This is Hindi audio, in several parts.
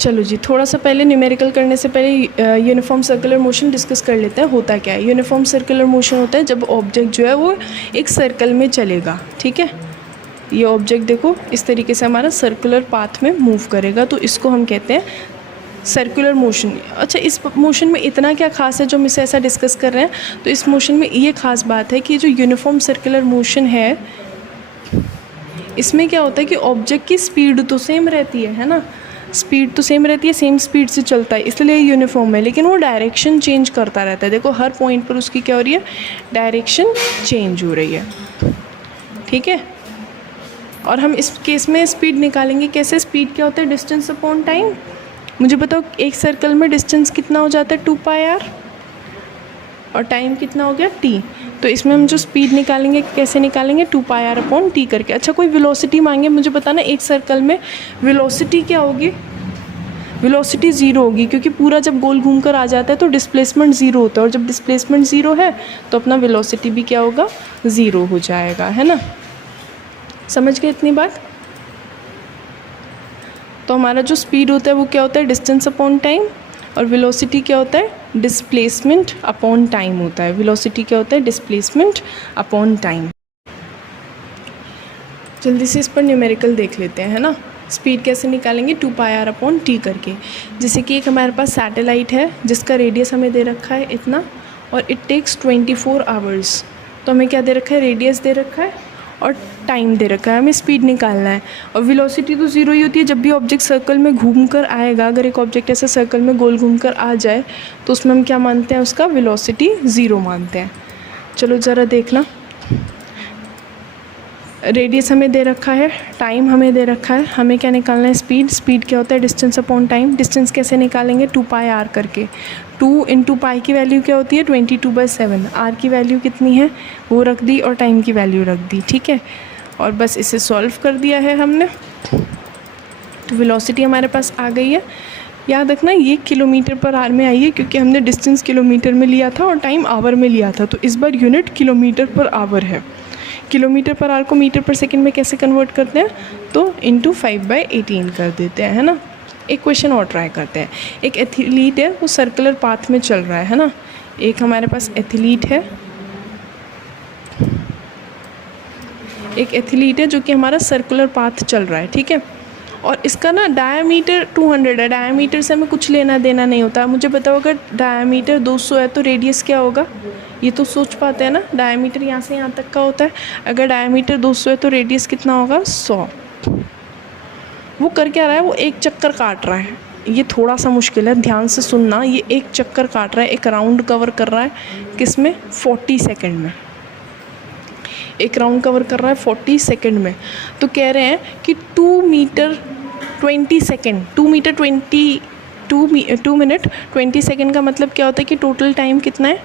चलो जी, थोड़ा सा पहले न्यूमेरिकल करने से पहले यूनिफॉर्म सर्कुलर मोशन डिस्कस कर लेते हैं। होता क्या है? यूनिफॉर्म सर्कुलर मोशन होता है जब ऑब्जेक्ट जो है वो एक सर्कल में चलेगा। ठीक है, ये ऑब्जेक्ट देखो इस तरीके से हमारा सर्कुलर पाथ में मूव करेगा, तो इसको हम कहते हैं सर्कुलर मोशन। अच्छा, इस मोशन में इतना क्या खास है जो हम इसे ऐसा डिस्कस कर रहे हैं? तो इस मोशन में ये खास बात है कि जो यूनिफॉर्म सर्कुलर मोशन है, इसमें क्या होता है कि ऑब्जेक्ट की स्पीड तो सेम रहती है ना, स्पीड तो सेम रहती है, सेम स्पीड से चलता है, इसलिए यूनिफॉर्म है। लेकिन वो डायरेक्शन चेंज करता रहता है। देखो हर पॉइंट पर उसकी क्या हो रही है? डायरेक्शन चेंज हो रही है। ठीक है, और हम इस केस में स्पीड निकालेंगे कैसे? स्पीड क्या होता है? Distance upon time. मुझे बताओ एक सर्कल में डिस्टेंस कितना हो जाता है? 2πr, और टाइम कितना हो गया? t। तो इसमें हम जो स्पीड निकालेंगे कैसे निकालेंगे? 2πr अपॉन t करके। अच्छा, कोई वेलोसिटी मांगे, मुझे बताना एक सर्कल में वेलोसिटी क्या होगी? वेलोसिटी ज़ीरो होगी, क्योंकि पूरा जब गोल घूम कर आ जाता है तो डिस्प्लेसमेंट ज़ीरो होता है, और जब डिस्प्लेसमेंट ज़ीरो है तो अपना वेलोसिटी भी क्या होगा? ज़ीरो हो जाएगा, है ना। समझ गए इतनी बात? तो हमारा जो स्पीड होता है वो क्या होता है? डिस्टेंस अपॉन टाइम, और वेलोसिटी क्या होता है? डिस्प्लेसमेंट अपॉन टाइम होता है। वेलोसिटी क्या होता है? Displacement upon time. जल्दी से इस पर न्यूमेरिकल देख लेते हैं, है ना। स्पीड कैसे निकालेंगे? 2πr अपॉन t करके। जैसे कि एक हमारे पास सैटेलाइट है जिसका रेडियस हमें दे रखा है इतना, और इट टेक्स 24 आवर्स। तो हमें क्या दे रखा है? रेडियस दे रखा है और टाइम दे रखा है, हमें स्पीड निकालना है। और वेलोसिटी तो ज़ीरो ही होती है जब भी ऑब्जेक्ट सर्कल में घूम कर आएगा। अगर एक ऑब्जेक्ट ऐसे सर्कल में गोल घूम कर आ जाए तो उसमें हम क्या मानते हैं? उसका वेलोसिटी ज़ीरो मानते हैं। चलो ज़रा देखना, रेडियस हमें दे रखा है, टाइम हमें दे रखा है, हमें क्या निकालना है? स्पीड। स्पीड क्या होता है? Distance upon time. डिस्टेंस कैसे निकालेंगे? 2πr करके। 2 × पाई की वैल्यू क्या होती है? 22/7। आर की वैल्यू कितनी है वो रख दी, और टाइम की वैल्यू रख दी। ठीक है, और बस इसे सॉल्व कर दिया है हमने, तो वेलोसिटी हमारे पास आ गई है। याद रखना ये किलोमीटर पर आवर में आई है, क्योंकि हमने डिस्टेंस किलोमीटर में लिया था और टाइम आवर में लिया था, तो इस बार यूनिट किलोमीटर पर आवर है। किलोमीटर पर आवर को मीटर पर सेकंड में कैसे कन्वर्ट करते हैं? तो × 5/18 कर देते हैं, है ना। एक क्वेश्चन और ट्राई करते हैं। एक एथलीट है, वो सर्कुलर पाथ में चल रहा है ना। एक हमारे पास एथलीट है, एक एथलीट है जो कि हमारा सर्कुलर पाथ चल रहा है। ठीक है, और इसका ना डायमीटर 200 है। डायमीटर से हमें कुछ लेना देना नहीं होता। मुझे बताओ अगर डायमीटर 200 है तो रेडियस क्या होगा? ये तो सोच पाते हैं ना, डायमीटर यहाँ से यहाँ तक का होता है। अगर डायमीटर 200 है तो रेडियस कितना होगा? 100। वो कर क्या रहा है? वो एक चक्कर काट रहा है। ये थोड़ा सा मुश्किल है, ध्यान से सुनना। ये एक चक्कर काट रहा है, एक राउंड कवर कर रहा है, किसमें? 40 सेकेंड में। एक राउंड कवर कर रहा है 40 सेकेंड में। तो कह रहे हैं कि 2 मीटर 20 सेकेंड, 2 मिनट 20 सेकेंड का मतलब क्या होता है कि टोटल टाइम कितना है?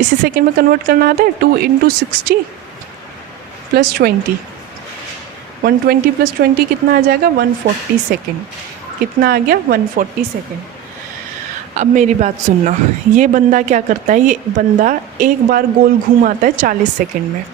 इसे सेकेंड में कन्वर्ट करना आता है? 2 × 60 + 20, 120 + 20 कितना आ जाएगा? 140 सेकेंड। कितना आ गया? 140 सेकेंड। अब मेरी बात सुनना, ये बंदा क्या करता है? ये बंदा एक बार गोल घूम आता है 40 सेकेंड में।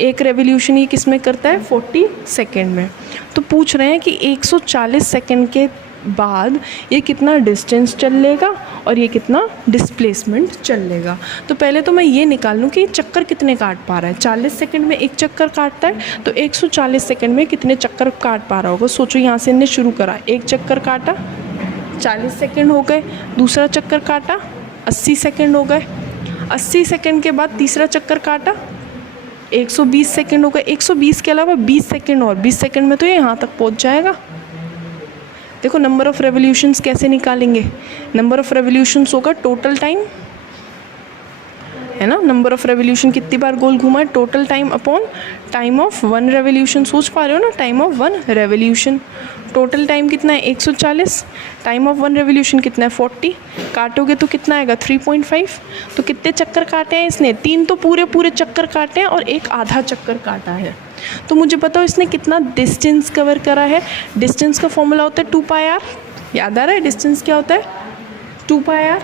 एक रेवोल्यूशन ये किस में करता है? 40 सेकेंड में। तो पूछ रहे हैं कि 140 सेकेंड के बाद ये कितना डिस्टेंस चल लेगा और ये कितना डिस्प्लेसमेंट चल लेगा। तो पहले तो मैं ये निकाल लूँ कि ये चक्कर कितने काट पा रहा है। 40 सेकेंड में एक चक्कर काटता है, तो 140 सेकेंड में कितने चक्कर काट पा रहा होगा? सोचो, यहाँ से इन्हें शुरू करा, एक चक्कर काटा 40 सेकेंड हो गए, दूसरा चक्कर काटा 80 सेकेंड हो गए, 80 सेकेंड के बाद तीसरा चक्कर काटा 120 सेकेंड हो गए, 120 के अलावा 20 सेकेंड और 20 सेकेंड में तो ये यहाँ तक पहुँच जाएगा। देखो नंबर ऑफ़ रेवोल्यूशंस कैसे निकालेंगे? नंबर ऑफ़ रेवोल्यूशंस होगा टोटल टाइम, है ना। नंबर ऑफ़ रेवोल्यूशन कितनी बार गोल घूमा है? Total time upon time of 1 revolution. सोच पा रहे हो ना, time of 1 revolution. Total time कितना है? 140। टाइम ऑफ 1 रेवोल्यूशन कितना है? 40। काटोगे तो कितना आएगा? 3.5। तो कितने चक्कर काटे हैं इसने? 3 तो पूरे चक्कर काटे हैं और एक आधा चक्कर काटा है। तो मुझे बताओ इसने कितना डिस्टेंस कवर करा है? डिस्टेंस का फॉर्मूला होता है 2πr। याद आ रहा है डिस्टेंस क्या होता है? 2πr।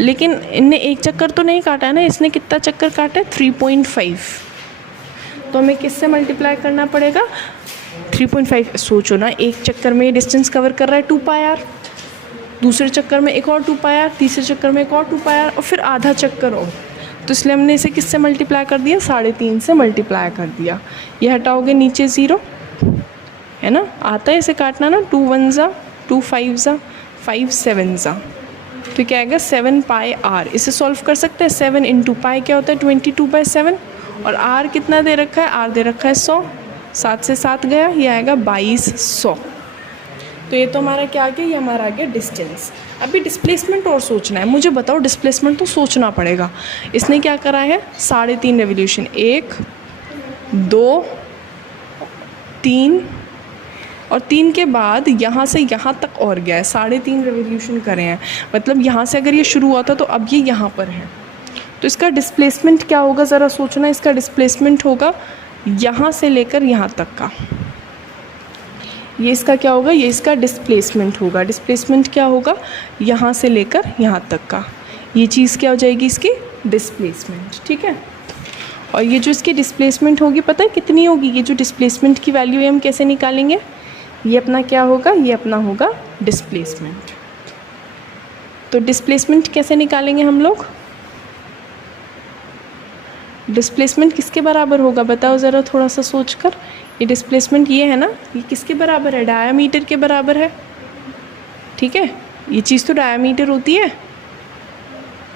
लेकिन इनने एक चक्कर तो नहीं काटा है ना, इसने कितना चक्कर काटा है? 3.5। तो हमें किससे मल्टीप्लाई करना पड़ेगा? 3.5। सोचो ना, एक चक्कर में डिस्टेंस कवर कर रहा है 2 पाई आर, दूसरे चक्कर में एक और 2 पाई आर, तीसरे चक्कर में एक और 2 पाई आर, और फिर आधा चक्कर और। तो इसलिए हमने इसे किससे मल्टीप्लाई कर दिया, 3.5 से मल्टीप्लाई कर दिया। ये हटाओगे नीचे 0 है ना, आता है इसे काटना ना, 2 1 ज़ा 2 5 ज़ा 5 7 ज़ा, तो क्या आएगा 7 पाई आर। इसे सॉल्व कर सकते हैं। 7 इंटू पाई क्या होता है 22/7, और आर कितना दे रखा है, आर दे रखा है 100, 7 से 7 गया, ये आएगा 2200। तो ये तो हमारा क्या आ गया, ये हमारा आ गया डिस्टेंस। अभी डिस्प्लेसमेंट और सोचना है। मुझे बताओ, डिस्प्लेसमेंट तो सोचना पड़ेगा। इसने क्या करा है, 3.5 रेवोल्यूशन, 1 2 3, और 3 के बाद यहाँ से यहाँ तक और गया है, 3.5 रेवोल्यूशन करे हैं। मतलब यहाँ से अगर ये शुरू हुआ था तो अब ये यहाँ पर है, तो इसका डिस्प्लेसमेंट क्या होगा, ज़रा सोचना। इसका डिस्प्लेसमेंट होगा यहाँ से लेकर यहाँ तक का, ये इसका क्या होगा, ये इसका डिस्प्लेसमेंट होगा। डिस्प्लेसमेंट क्या होगा, यहाँ से लेकर यहाँ तक का, ये चीज़ क्या हो जाएगी, इसकी डिस्प्लेसमेंट। ठीक है, और ये जो इसकी डिस्प्लेसमेंट होगी पता है कितनी होगी, ये जो डिस्प्लेसमेंट की वैल्यू है हम कैसे निकालेंगे, ये अपना क्या होगा, ये अपना होगा डिस्प्लेसमेंट। तो डिस्प्लेसमेंट कैसे निकालेंगे हम लोग, डिस्प्लेसमेंट किसके बराबर होगा बताओ ज़रा थोड़ा सा सोचकर। ये डिस्प्लेसमेंट ये है ना, ये किसके बराबर है, डायामीटर के बराबर है। ठीक है, ये चीज़ तो डायामीटर होती है,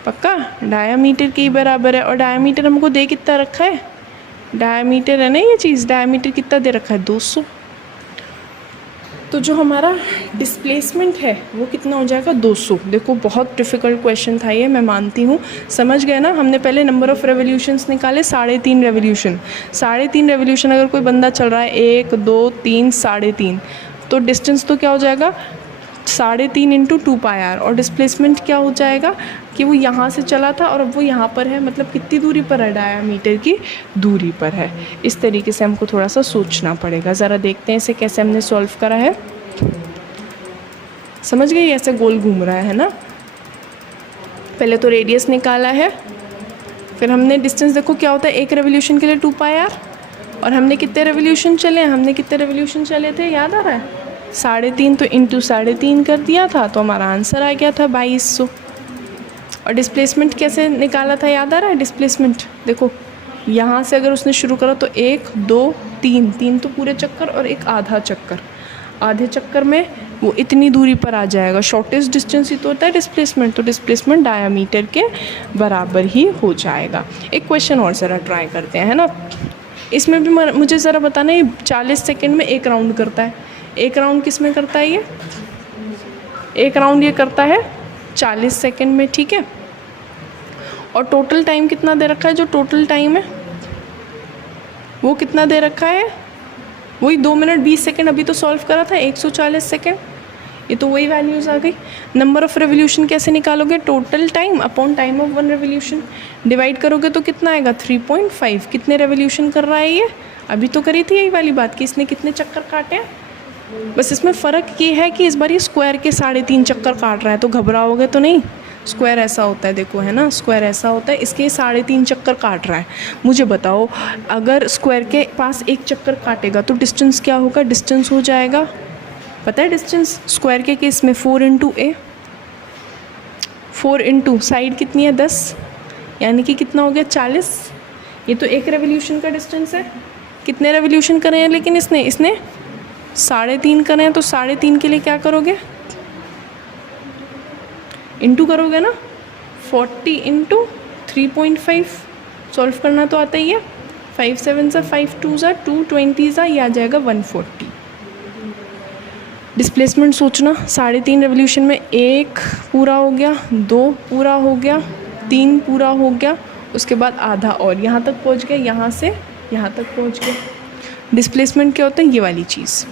पक्का डायामीटर के ही बराबर है। और डायामीटर हमको दे कितना रखा है, डायामीटर है ना ये चीज़, डायामीटर कितना दे रखा है 200। तो जो हमारा डिस्प्लेसमेंट है वो कितना हो जाएगा 200। देखो बहुत डिफ़िकल्ट क्वेश्चन था ये, मैं मानती हूँ। समझ गए ना, हमने पहले नंबर ऑफ़ रेवोल्यूशंस निकाले, 3.5 रेवोल्यूशन। 3.5 रेवोल्यूशन अगर कोई बंदा चल रहा है 1 2 3 3.5, तो डिस्टेंस तो क्या हो जाएगा 3.5 इंटू 2 पाई आर, और डिस्प्लेसमेंट क्या हो जाएगा कि वो यहाँ से चला था और अब वो यहाँ पर है, मतलब कितनी दूरी पर है, डायामीटर की दूरी पर है। इस तरीके से हमको थोड़ा सा सोचना पड़ेगा। ज़रा देखते हैं इसे कैसे हमने सॉल्व करा है। समझ गए, ऐसे गोल घूम रहा है ना। पहले तो रेडियस निकाला है, फिर हमने डिस्टेंस, देखो क्या होता है, एक रेवोल्यूशन के लिए 2 पाई आर, और हमने कितने रेवोल्यूशन चले, हमने कितने रेवोल्यूशन चले थे याद आ रहा है, 3.5, तो इंटू 3.5 कर दिया था, तो हमारा आंसर आ गया था 2200। और डिस्प्लेसमेंट कैसे निकाला था याद आ रहा है, डिस्प्लेसमेंट देखो यहाँ से अगर उसने शुरू करा तो 1 2 3 तो पूरे चक्कर और एक आधा चक्कर, आधे चक्कर में वो इतनी दूरी पर आ जाएगा। शॉर्टेस्ट डिस्टेंस ही तो होता है डिस्प्लेसमेंट, तो डिस्प्लेसमेंट डायामीटर के बराबर ही हो जाएगा। एक क्वेश्चन और ज़रा ट्राई करते हैं, है ना। इसमें भी मुझे ज़रा बताना, ये 40 सेकेंड में एक राउंड करता है। एक राउंड किस में करता है ये, एक राउंड ये करता है 40 सेकेंड में। ठीक है, और टोटल टाइम कितना दे रखा है, जो टोटल टाइम है वो कितना दे रखा है, वही 2 मिनट 20 सेकेंड। अभी तो सॉल्व करा था 140 सेकेंड, ये तो वही वैल्यूज़ आ गई। नंबर ऑफ़ रेवोल्यूशन कैसे निकालोगे, total time upon time of 1 revolution, divide करोगे तो कितना आएगा 3.5। कितने रेवोल्यूशन कर रहा है ये, अभी तो करी थी यही वाली बात कि इसने कितने चक्कर काटे हैं। बस इसमें फ़र्क ये है कि इस बार ये स्क्वायर के 3.5 चक्कर काट रहा है, तो घबराओगे तो नहीं। स्क्वायर ऐसा होता है, देखो है ना, स्क्वायर ऐसा होता है, इसके 3.5 चक्कर काट रहा है। मुझे बताओ, अगर स्क्वायर के पास एक चक्कर काटेगा तो डिस्टेंस क्या होगा, डिस्टेंस हो जाएगा, पता है डिस्टेंस स्क्वायर के केस में 4 इंटू ए, 4 इंटू साइड कितनी है 10, यानी कि कितना हो गया 40। ये तो एक रेवोल्यूशन का डिस्टेंस है। कितने रेवोल्यूशन करे हैं लेकिन इसने 3.5 करे हैं, तो 3.5 के लिए क्या करोगे, इंटू करोगे ना, 40 इंटू 3.5। सॉल्व करना तो आता ही है, 5 7 सा 5 2 सा 220 सा, ये आ जाएगा 140। डिस्प्लेसमेंट सोचना, 3.5 रेवोल्यूशन में 1 पूरा हो गया, 2 पूरा हो गया, 3 पूरा हो गया, उसके बाद आधा और यहाँ तक पहुँच गया, यहाँ से यहाँ तक पहुँच गया। डिस्प्लेसमेंट क्या होता है, ये वाली चीज़,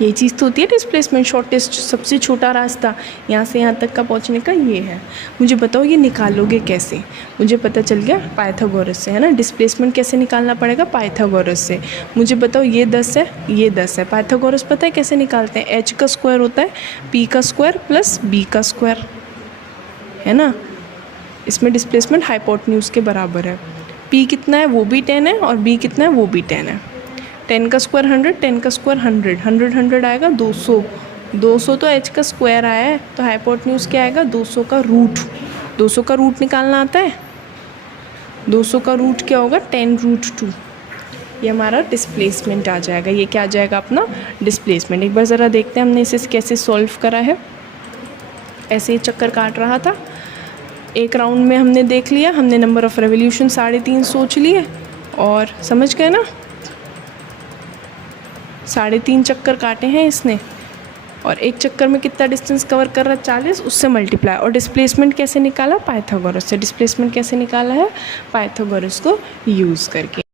ये चीज़ तो होती है डिस्प्लेसमेंट। शॉर्टेस्ट, सबसे छोटा रास्ता यहाँ से यहाँ तक का पहुँचने का ये है। मुझे बताओ ये निकालोगे कैसे, मुझे पता चल गया पाइथागोरस से, है ना। डिस्प्लेसमेंट कैसे निकालना पड़ेगा, पाइथागोरस से। मुझे बताओ ये 10 है, ये 10 है, पाइथागोरस पता है कैसे निकालते हैं, h का स्क्वायर होता है p का स्क्वायर प्लस b का स्क्वायर, है ना। इसमें डिस्प्लेसमेंट हाइपोटेन्यूज के बराबर है। p कितना है वो भी 10 है, और b कितना है वो भी 10 है। 10 का स्क्वायर 100, 10 का स्क्वायर 100, 100 100 आएगा 200, 200 तो h का स्क्वायर आया है, तो हाइपोटेन्यूज़ क्या आएगा 200 का रूट। 200 का रूट निकालना आता है, 200 का रूट क्या होगा 10√2। ये हमारा डिस्प्लेसमेंट आ जाएगा। ये क्या आ जाएगा अपना डिस्प्लेसमेंट। एक बार ज़रा देखते हैं हमने इसे कैसे सॉल्व करा है। ऐसे ही चक्कर काट रहा था, एक राउंड में हमने देख लिया, हमने नंबर ऑफ़ रेवोल्यूशन 3.5 सोच लिए और समझ गए ना, 3.5 चक्कर काटे हैं इसने और एक चक्कर में कितना डिस्टेंस कवर कर रहा है 40, उससे मल्टीप्लाई। और डिस्प्लेसमेंट कैसे निकाला पाइथागोरस से, डिस्प्लेसमेंट कैसे निकाला है पाइथागोरस को यूज़ करके।